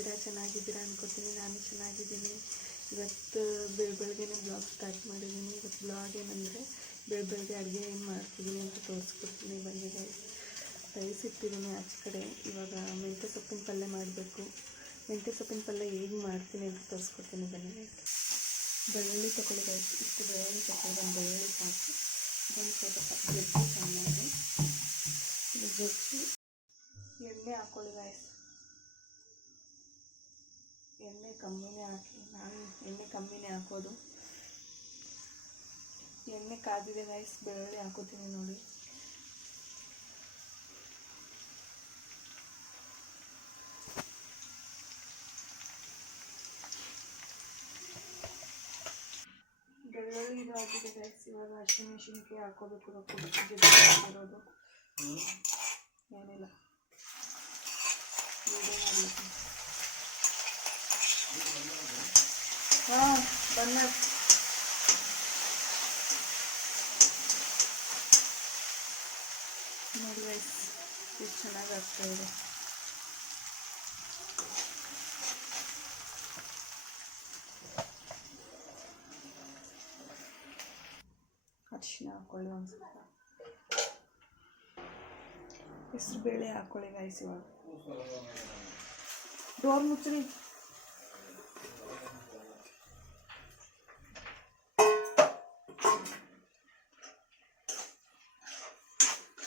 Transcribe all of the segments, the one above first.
ಹೇಗಿದ್ದೀರಾ? ಚೆನ್ನಾಗಿದ್ದೀರಾ ಅನ್ಕೋತೀನಿ. ನಾನು ಚೆನ್ನಾಗಿದ್ದೀನಿ. ಇವತ್ತು ಬೆಳಗ್ಗೆನೇ ಬ್ಲಾಗ್ ಸ್ಟಾರ್ಟ್ ಮಾಡಿದ್ದೀನಿ. ಇವತ್ತು ಬ್ಲಾಗ್ ಏನಂದರೆ ಬೆಳಗ್ಗೆ ಅಡುಗೆ ಏನು ಮಾಡ್ತಿದ್ದೀನಿ ಅಂತ ತೋರಿಸ್ಕೊಡ್ತೀನಿ. ಬಂದಿದೆ ರೈಸ್ ಇಟ್ಟಿದ್ದೀನಿ ಆಚೆ ಕಡೆ. ಇವಾಗ ಮೆಂತ್ಯ ಸೊಪ್ಪಿನ ಪಲ್ಯ ಮಾಡಬೇಕು. ಮೆಂತ್ಯ ಸೊಪ್ಪಿನ ಪಲ್ಯ ಹೇಗೆ ಮಾಡ್ತೀನಿ ಅಂತ ತೋರಿಸ್ಕೊಡ್ತೀನಿ. ಬನ್ನಿ. ಬೆಳ್ಳುಳ್ಳಿ ತಗೊಳ್ಳಿ ರೈಸ್. ಇಷ್ಟು ಬೆಳ್ಳುಳ್ಳಿ ತಗೊಳ್ಳಿ, ಒಂದು ಬೆಳ್ಳುಳ್ಳಿ ಸಾಕು. ಇದೊಂದು ಸ್ವಲ್ಪ ಜಜ್ಜಿ ಚೆನ್ನಾಗಿ ಜಜ್ಜಿ ಎಣ್ಣೆ ಹಾಕ್ಕೊಳ್ಳಿ ರೈಸ್. ಎಣ್ಣೆ ಕಮ್ಮಿನೇ ಹಾಕಿ. ನಾನು ಎಣ್ಣೆ ಕಮ್ಮಿನೇ ಹಾಕೋದು. ಎಣ್ಣೆ ಕಾದಿದೆ ರೈಸ್. ಬೆಳ್ಳುಳ್ಳಿ ಹಾಕೋತೀನಿ ನೋಡಿ. ಬೆಳ್ಳುಳ್ಳಿ ಇದು ಆಗಿದೆ ರೈಸ್. ಇವಾಗ ಹಸಿಮೆಣಸಿನ್ಕಾಯಿ ಹಾಕೋಬೇಕು. ಇರೋದು ಏನಿಲ್ಲ, ಹಾಂ ಬನ್ನ ನೋಡಿ ರೈಸ್ ಎಷ್ಟು ಚೆನ್ನಾಗಿ ಆಗ್ತಾ ಇದೆ. ಅರಿಶಿನ ಹಾಕ್ಕೊಳ್ಳಿ, ಒಂದು ಸ್ವಲ್ಪ ಹೆಸರು ಬೇಳೆ ಹಾಕ್ಕೊಳ್ಳಿ ರೈಸ್. ಇವಾಗ ಡೋರ್ ಮುಚ್ಚ್ರಿ.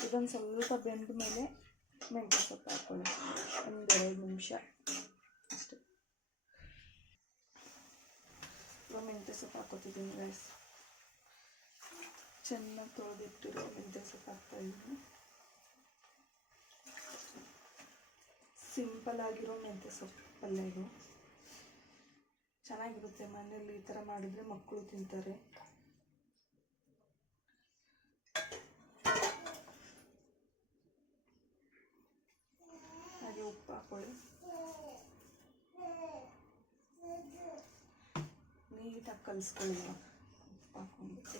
ಇದೊಂದು ಸ್ವಲ್ಪ ಬೆಂದ ಮೇಲೆ ಮೆಂತ್ಯ ಸೊಪ್ಪು ಹಾಕ್ಕೊಳ್ಳಿ. ಒಂದೆರಡು ನಿಮಿಷ ಅಷ್ಟೇ. ಇವಾಗ ಮೆಂತ್ಯ ಸೊಪ್ಪು ಹಾಕೋತಿದ್ದೀನಿ ರೈಸ್. ಚೆನ್ನಾಗಿ ತೊಳೆದಿಟ್ಟಿರೋ ಮೆಂತ್ಯ ಸೊಪ್ಪು ಹಾಕ್ತಾಯಿದ್ದೀನಿ. ಸಿಂಪಲ್ ಆಗಿರೋ ಮೆಂತ್ಯ ಸೊಪ್ಪು ಪಲ್ಯ ಇದು. ಚೆನ್ನಾಗಿರುತ್ತೆ. ಮನೆಯಲ್ಲಿ ಈ ಥರ ಮಾಡಿದರೆ ಮಕ್ಕಳು ತಿಂತಾರೆ. ಹಾಗೆ ಉಪ್ಪು ಹಾಕ್ಕೊಳ್ಳಿ. ನೀಟಾಗಿ ಕಲಿಸ್ಕೊಳ್ಳಿ. ಉಪ್ಪು ಹಾಕ್ಕೊಂಡ್ಬಿಟ್ಟು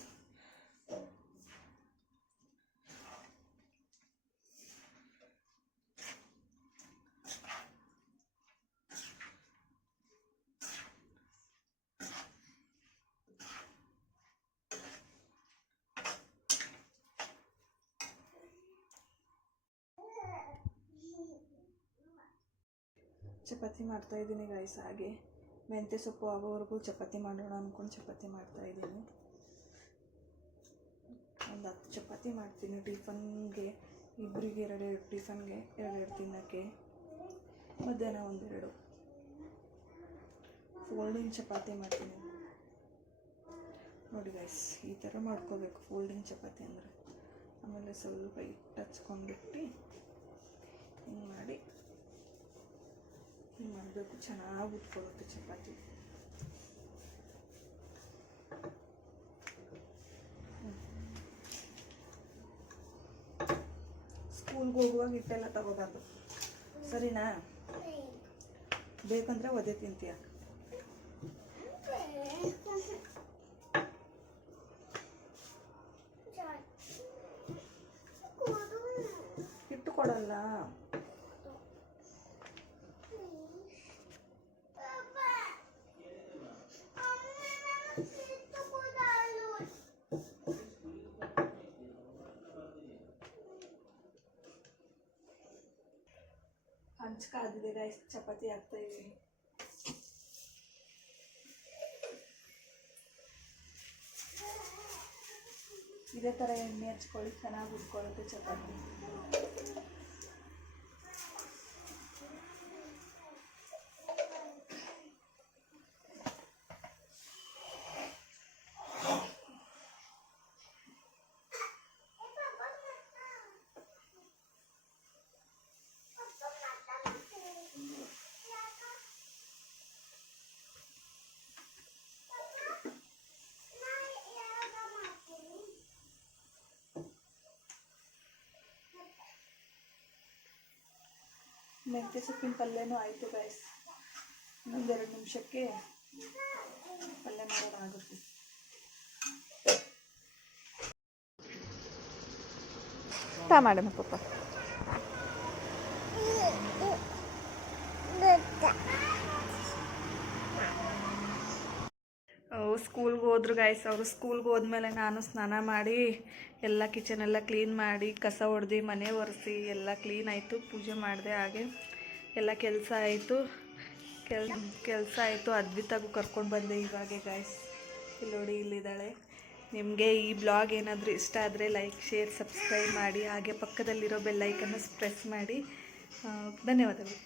ಚಪಾತಿ ಮಾಡ್ತಾಯಿದ್ದೀನಿ ರೈಸ್. ಹಾಗೆ ಮೆಂತ್ಯ ಸೊಪ್ಪು ಆಗೋವರೆಗೂ ಚಪಾತಿ ಮಾಡೋಣ ಅಂದ್ಕೊಂಡು ಚಪಾತಿ ಮಾಡ್ತಾಯಿದ್ದೀನಿ. ಒಂದು 10 ಚಪಾತಿ ಮಾಡ್ತೀನಿ. ಟಿಫನ್ಗೆ ಇಬ್ಬರಿಗೆ 2 ಟಿಫನ್ಗೆ 2 ತಿನ್ನೋಕ್ಕೆ. ಮಧ್ಯಾಹ್ನ 1-2 ಫೋಲ್ಡಿಂಗ್ ಚಪಾತಿ ಮಾಡ್ತೀನಿ ನೋಡಿ ರೈಸ್. ಈ ಥರ ಮಾಡ್ಕೋಬೇಕು ಫೋಲ್ಡಿಂಗ್ ಚಪಾತಿ ಅಂದರೆ. ಆಮೇಲೆ ಸ್ವಲ್ಪ ಹಿಟ್ಟು ಹಚ್ಕೊಂಡ್ಬಿಟ್ಟು ಹಿಂಗೆ ಮಾಡಿ ಹಿಂಗೆ ಮಾಡಬೇಕು. ಚೆನ್ನಾಗಿ ಉಟ್ಕೊಳ್ಳುತ್ತೆ ಚಪಾತಿ. ಸ್ಕೂಲ್ಗೆ ಹೋಗುವಾಗ ಹಿಟ್ಟೆಲ್ಲ ತಗೋಬಾರ್ದು, ಸರಿನಾ? ಬೇಕಂದರೆ ಒದೆ ತಿಂತೀಯ. ಹಿಟ್ಟು ಕೊಡಲ್ಲ. ಹಂಚ್ಕಾದಿದೆ ರೈಸ್. ಚಪಾತಿ ಹಾಕ್ತಾ ಇದ್ದೀನಿ. ಇದೇ ಥರ ಎಣ್ಣೆ ಹಚ್ಕೊಳ್ಳಿ. ಚೆನ್ನಾಗಿ ಉಟ್ಕೊಳ್ಳುತ್ತೆ ಚಪಾತಿ. ಮೆಂತ್ಯ ಸೊಪ್ಪಿನ ಪಲ್ಯನೂ ಆಯಿತು ಗೈಸ್. ಇನ್ನೊಂದೆರಡು ನಿಮಿಷಕ್ಕೆ ಪಲ್ಯ ಮಾಡೋದಾಗುತ್ತೆ. ಊಟ ಮಾಡಮ್ಮ ಪಪ್ಪ. ಸ್ಕೂಲ್ಗೆ ಹೋದ್ರು ಗೈಸ್. ಅವರು ಸ್ಕೂಲ್ಗೆ ಹೋದ್ಮೇಲೆ ನಾನು ಸ್ನಾನ ಮಾಡಿ ಎಲ್ಲ ಕಿಚನೆಲ್ಲ ಕ್ಲೀನ್ ಮಾಡಿ ಕಸ ಹೊಡೆದು ಮನೆ ಒರೆಸಿ ಎಲ್ಲ ಕ್ಲೀನ್ ಆಯಿತು. ಪೂಜೆ ಮಾಡಿದೆ, ಹಾಗೆ ಎಲ್ಲ ಕೆಲಸ ಆಯಿತು. ಕೆಲಸ ಆಯಿತು. ಅದ್ವಿತಾಗೂ ಕರ್ಕೊಂಡು ಬಂದೆ ಇವಾಗೆ ಗೈಸ್. ಇಲ್ಲಿ ನೋಡಿ, ಇಲ್ಲಿದ್ದಾಳೆ. ನಿಮಗೆ ಈ ಬ್ಲಾಗ್ ಏನಾದರೂ ಇಷ್ಟ ಆದರೆ ಲೈಕ್, ಶೇರ್, ಸಬ್ಸ್ಕ್ರೈಬ್ ಮಾಡಿ. ಹಾಗೆ ಪಕ್ಕದಲ್ಲಿರೋ ಬೆಲ್ ಐಕನ್ನು ಪ್ರೆಸ್ ಮಾಡಿ. ಧನ್ಯವಾದಗಳು.